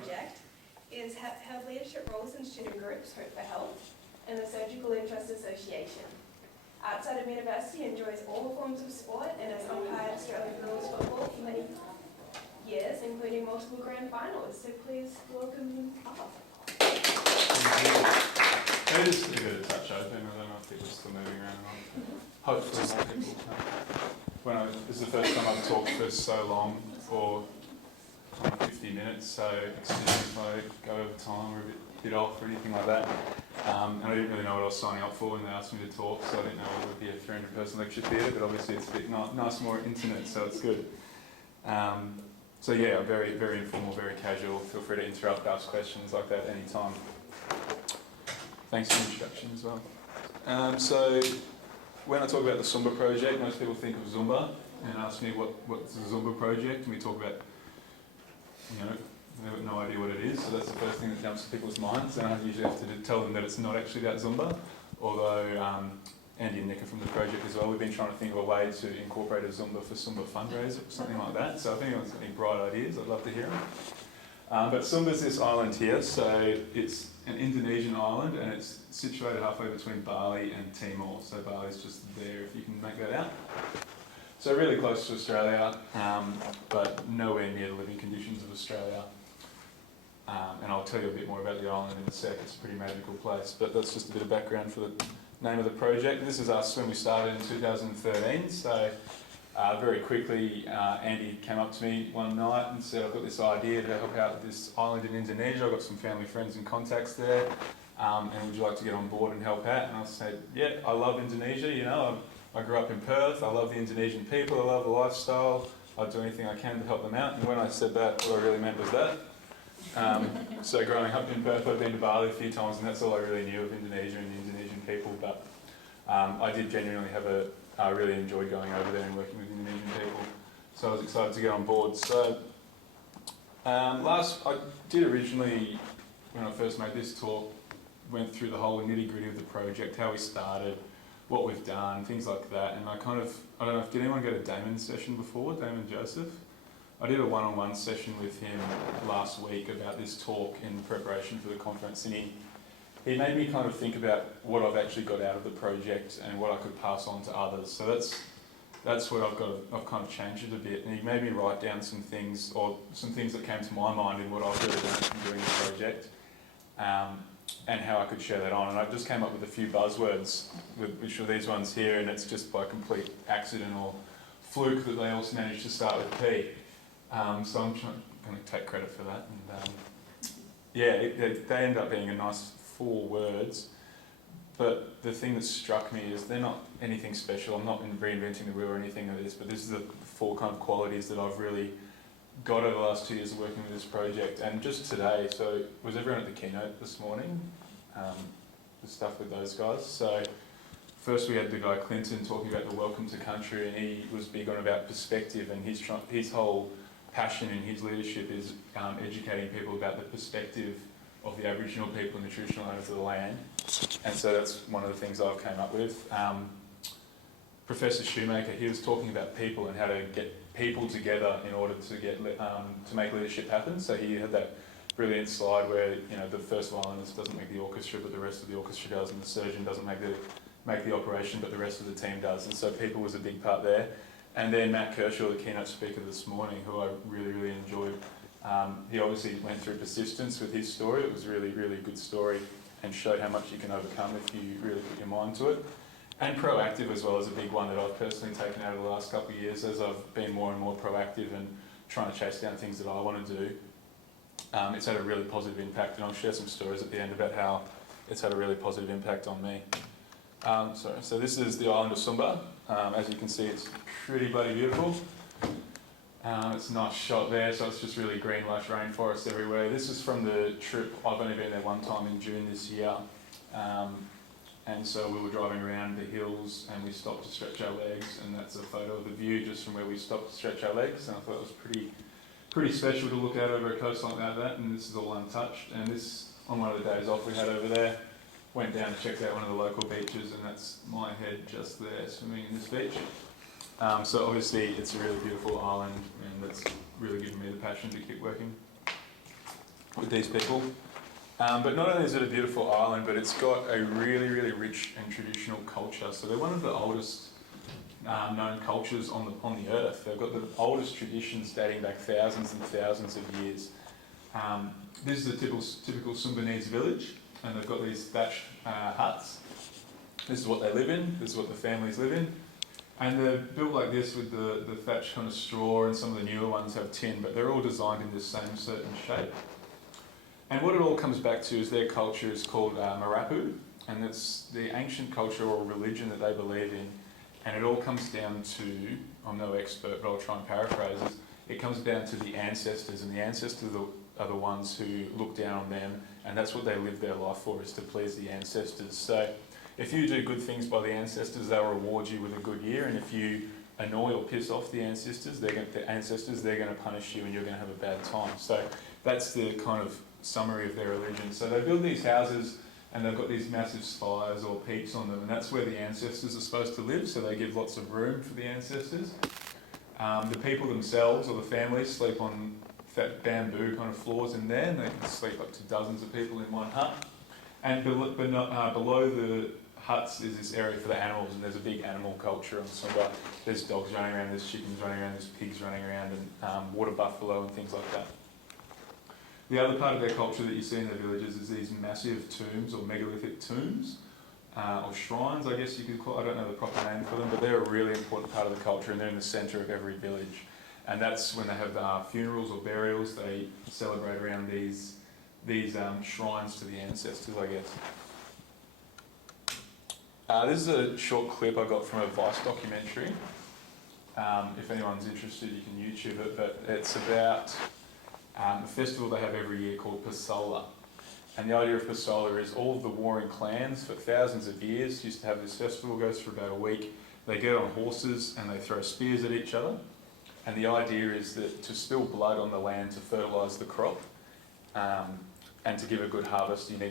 project is held leadership roles in student groups, Hope for Health, and the Surgical Interest Association. Outside of university, enjoys all forms of sport and has umpired Australian rules football for many years, including multiple grand finals. So please welcome him up. Maybe just a bit of touch open. I don't know if people are still moving around or not. Hopefully more people. This is the first time I've talked for so long, for 50 minutes, so excuse me if I go over time or a bit off or anything like that. And I didn't really know what I was signing up for when they asked me to talk, so I didn't know it would be a 300-person lecture theatre, but obviously it's a bit nice and more intimate, so it's good. So yeah, very, very informal, very casual. Feel free to interrupt, ask questions like that any time. Thanks for the introduction as well. So when I talk about the Sumba project, most people think of Zumba and ask me what's the Zumba project, and we talk about, they have no idea what it is, so that's the first thing that jumps to people's minds, and I usually have to tell them that it's not actually about Zumba, although Andy and Nick are from the project as well. We've been trying to think of a way to incorporate a Zumba for Sumba fundraiser or something like that, so if anyone's got any bright ideas, I'd love to hear them. But Sumba's this island here, so it's an Indonesian island, and it's situated halfway between Bali and Timor, so Bali's just there if you can make that out. So really close to Australia, but nowhere near the living conditions of Australia. And I'll tell you a bit more about the island in a sec. It's a pretty magical place, but that's just a bit of background for the name of the project. This is us when we started in 2013, so very quickly Andy came up to me one night and said, I've got this idea to help out this island in Indonesia. I've got some family, friends and contacts there, and would you like to get on board and help out? And I said, yeah, I love Indonesia, I grew up in Perth, I love the Indonesian people, I love the lifestyle, I'd do anything I can to help them out. And when I said that, what I really meant was that. So growing up in Perth, I've been to Bali a few times, and that's all I really knew of Indonesia and the Indonesian people, but I did genuinely I really enjoyed going over there and working with Indonesian people, so I was excited to get on board. So I did originally, when I first made this talk, went through the whole nitty-gritty of the project, how we started, what we've done, things like that, and I don't know, did anyone go to Damon's session before, Damon Joseph? I did a one-on-one session with him last week about this talk in preparation for the conference, and he made me kind of think about what I've actually got out of the project and what I could pass on to others. So that's what I've kind of changed it a bit, and he made me write down some things that came to my mind in what I've really learned from doing the project, and how I could share that on. And I just came up with a few buzzwords, which are these ones here, and it's just by complete accident or fluke that they also managed to start with P. So I'm going to take credit for that. And they end up being a nice 4 words, but the thing that struck me is they're not anything special. I'm not reinventing the wheel or anything of this, but this is the 4 kind of qualities that I've really got over the last 2 years of working with this project. And just today, so was everyone at the keynote this morning? The stuff with those guys. So first we had the guy Clinton talking about the welcome to country, and he was big on about perspective, and his whole passion in his leadership is educating people about the perspective of the Aboriginal people and the traditional owners of the land. And so that's one of the things I've came up with. Professor Shoemaker, he was talking about people and how to get people together in order to get to make leadership happen. So he had that brilliant slide where the first violinist doesn't make the orchestra, but the rest of the orchestra does, and the surgeon doesn't make the operation, but the rest of the team does. And so people was a big part there. And then Matt Kershaw, the keynote speaker this morning, who I really, really enjoyed, he obviously went through persistence with his story. It was a really, really good story and showed how much you can overcome if you really put your mind to it. And proactive as well is a big one that I've personally taken out of the last couple of years as I've been more and more proactive and trying to chase down things that I want to do. It's had a really positive impact, and I'll share some stories at the end about how it's had a really positive impact on me. So this is the island of Sumba. As you can see, it's pretty bloody beautiful. It's a nice shot there, so it's just really green, lush rainforest everywhere. This is from the trip. I've only been there one time in June this year. And so we were driving around the hills and we stopped to stretch our legs, and that's a photo of the view just from where we stopped to stretch our legs, and I thought it was pretty special to look out over a coast like that, and this is all untouched. And this, on one of the days off we had over there, went down and checked out one of the local beaches, and that's my head just there swimming in this beach. So obviously it's a really beautiful island, and that's really given me the passion to keep working. with these people. But not only is it a beautiful island, but it's got a really, really rich and traditional culture. So they're one of the oldest known cultures on the earth. They've got the oldest traditions dating back thousands and thousands of years. This is a typical Sumbanese village, and they've got these thatched huts. This is what they live in, this is what the families live in. And they're built like this with the thatch kind of straw, and some of the newer ones have tin, but they're all designed in this same certain shape. And what it all comes back to is their culture is called Marapu, and it's the ancient culture or religion that they believe in. And it all comes down to, I'm no expert, but I'll try and paraphrase this, it comes down to the ancestors, and the ancestors are the ones who look down on them, and that's what they live their life for, is to please the ancestors. So if you do good things by the ancestors, they'll reward you with a good year, and if you annoy or piss off the ancestors, they're going to punish you and you're going to have a bad time. So that's the kind of summary of their religion. So they build these houses and they've got these massive spires or peaks on them, and that's where the ancestors are supposed to live, so they give lots of room for the ancestors. The people themselves, or the families, sleep on fat bamboo kind of floors in there, and they can sleep up to dozens of people in one hut. And below the huts is this area for the animals, and there's a big animal culture on Sumba. There's dogs running around, there's chickens running around, there's pigs running around, and water buffalo and things like that. The other part of their culture that you see in their villages is these massive tombs, or megalithic tombs, or shrines, I guess you could call it. I don't know the proper name for them, but they're a really important part of the culture, and they're in the centre of every village. And that's when they have funerals or burials, they celebrate around these shrines to the ancestors, I guess. This is a short clip I got from a Vice documentary. If anyone's interested, you can YouTube it, but it's about a festival they have every year called Pasola. And the idea of Pasola is all of the warring clans for thousands of years used to have this festival, goes for about a week. They get on horses and they throw spears at each other. And the idea is that to spill blood on the land to fertilise the crop, and to give a good harvest, you need